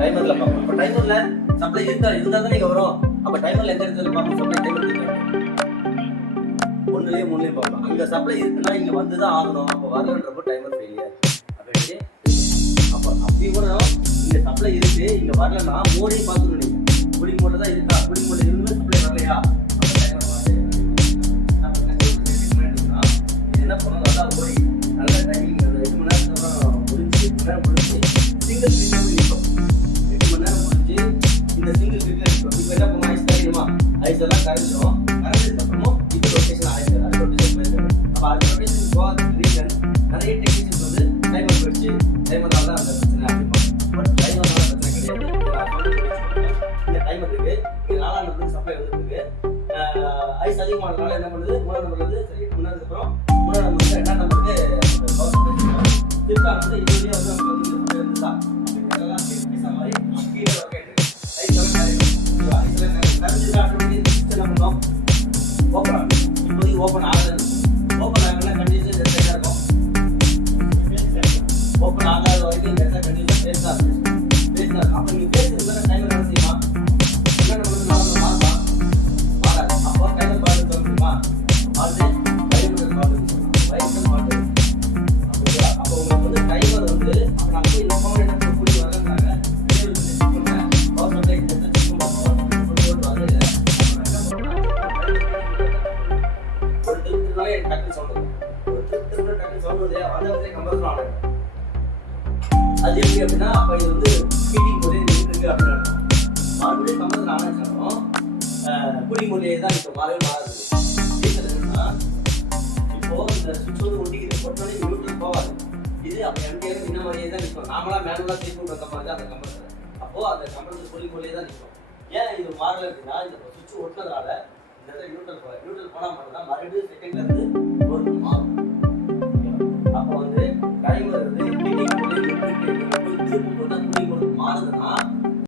டைமர்ல பார்ப்போம். அப்ப டைமர்ல சப்ளை இருந்தா தான் நீங்க வரும். அப்ப டைமர்ல எந்த இடத்துல பார்ப்போம்? சப்ளை டைமர் இருக்கு. ஒண்ணுலயே மூணுலயே பார்ப்போம். அங்க சப்ளை இருக்குன்னா இங்க வந்துதான் ஆகணும். அப்ப வரலன்றப்போ டைமர் ஃபெயிலியர் அப்படின்ட்டு. அப்ப அப்படி கூட இங்க சப்ளை இருக்கு, இங்க வரலன்னா மோடையும் பார்த்துக்கணும். நீங்க கூலிங் மோட்ல தான் இருக்கா, கூலிங் மோட்ல இருந்து சப்ளை வரலையா, அப்ப டைமர் மாட்டேன். என்ன பண்ணணும்? நல்லா ஓடி நல்ல டைமிங் 8 மணி நேரத்துக்கு முடிஞ்சு 8 மணி நேரம் முடிஞ்சு சிங்கிள் ஸ்பீட் நிற்கும். 8 மணி நேரம் முடிஞ்சு இந்த சிங்கிள் ஸ்பீட்ல நிற்கும். இப்போ என்ன பண்ணுவோம்? ஐஸ் கரையுமா? ஐஸ் எல்லாம் கரைஞ்சிடும். கரைஞ்சதுக்கு அப்புறமும் இது ரொட்டேஷன் ஆயிடுச்சு. அது ரொட்டேஷன் போயிருக்கு. அப்போ அது ரொட்டேஷன் போகாத ரீசன் நிறைய டெக்னீஷியன்ஸ் வந்து டைமர் போயிடுச்சு, டைமர்னால தான் அந்த பிரச்சனை அப்படிமா. பட் டைமர்னால பிரச்சனை கிடையாது. இந்த டைமர் இருக்கு, இது 4ஆம் நம்பருக்கு சப்ளை வந்துருக்கு. ஐஸ் அதிகமானதுனால என்ன பண்ணுது? 3ஆம் நம்பர் வந்து சரி 8 மணி நேரத்துக்கு அப்புறம் 3ஆம் நம்பருக்கு 2ஆம் நம்பருக்கு பவர் சப்ளை திருப்பா வந்து இதுலயே வந்து நமக்கு வந்து சப்ளை வந்துதான் இதெல்லாம் பீஸா மாதிரி கீழே வரைக்கும் ஐஸ் எல்லாம் கரைஞ்சிட்டா ஆட்டோமேட்டிக் என்ன பண்ணோம்? ஓப்பன் ஆகும். இப்போதைக்கு ஓப்பன் ஆகுது. ஓப்பன் ஆகணும்னா கண்டிஷன் செட்டாக இருக்கும். ஓப்பன் ஆகாத வரைக்கும் இந்த கண்டிஷன் பேசா பேசினா அப்போ நீங்கள் பேசுறது டைமர் என்ன செய்யுமா? என்ன நம்ம மாறலாம் மாறாது. அப்போ டைமர் பாட்டு சொல்ல முடியுமா? அது டைமர் பாட்டு வயசு பாட்டு. அப்போ உங்களுக்கு வந்து டைமர் வந்து அப்போ நம்ம போய் நம்ம என்ன கூடி வரங்கிறாங்க பவர் சப்ளை ஒரு திருத்தினாலே டக்குனு சவுண்ட் ஒரு திருத்தினா டக்குனு சவுண்ட் வருது. அந்த இடத்துல கம்பல்சரி ஆகும். அது எப்படி அப்படின்னா அப்போ இது வந்து ஹீட்டிங் போதே நின்றுருக்கு அப்படின்னு அர்த்தம். மறுபடியும் கம்பல்சரி ஆனாலும் கூலிங் போதே தான் இப்போ மாறவே மாறாது. ரீசன் என்னன்னா இப்போ இந்த சுவிட்ச் வந்து ஒட்டிக்கிது ஒட்டோடனே நியூட்ரல் போகாது. இது அப்போ எம்டிஆர் இந்த மாதிரியே தான் நிற்கும். நாமளாக மேனுவலாக திருப்பி வந்த மாதிரி தான் அந்த கம்பல்சர். அப்போது அந்த கம்பல்சர் கூலிங் போதே தான் நிற்கும். ஏன் இது மாறலை அப்படின்னா இந்த சுவிட்ச் ஒட்டினதுனால இந்த இடத்துல நியூட்ரல் போனால் மட்டும் தான் மறுபடியும் செகண்ட்ல இருந்து